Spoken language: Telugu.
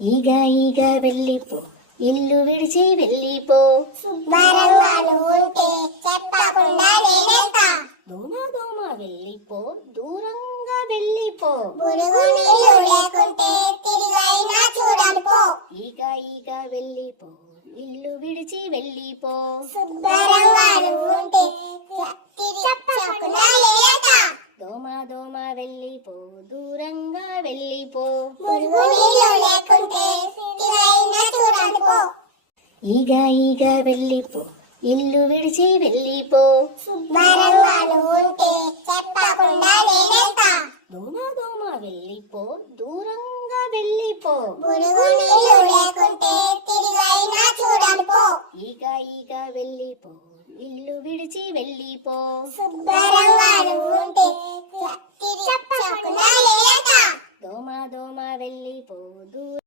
ఈగ ఈగ వెళ్ళిపో, ఇల్లు విడిచి వెళ్ళిపో. శుభ్రంగా ఉంటే చెప్పకుండా నేనేస్తా. దోమ దోమ వెళ్ళిపో, దూరంగా వెళ్ళిపో. పురుగు నీళ్ళు లేకుంటే తిరిగైనా చూడను పో. ఈగ ఈగ వెళ్ళిపో, ఇల్లు విడిచి వెళ్ళిపో. శుభ్రంగా ఉంటే చెప్పకుండా నేనేస్తా. దోమ దోమ వెళ్ళిపో, దూరంగా వెళ్ళిపో. పురుగు నీళ్ళు లేకుంటే తిరిగైనా చూడను పో. ఈగ ఈగ వెళ్ళిపో, ఇల్లు విడిచి వెళ్ళిపో. శుభ్రంగా ఉంటే చెప్పకుండా నేనేస్తా. దోమ దోమ వెళ్ళిపో, దూరంగా వెళ్ళిపో. పురుగు నీళ్ళు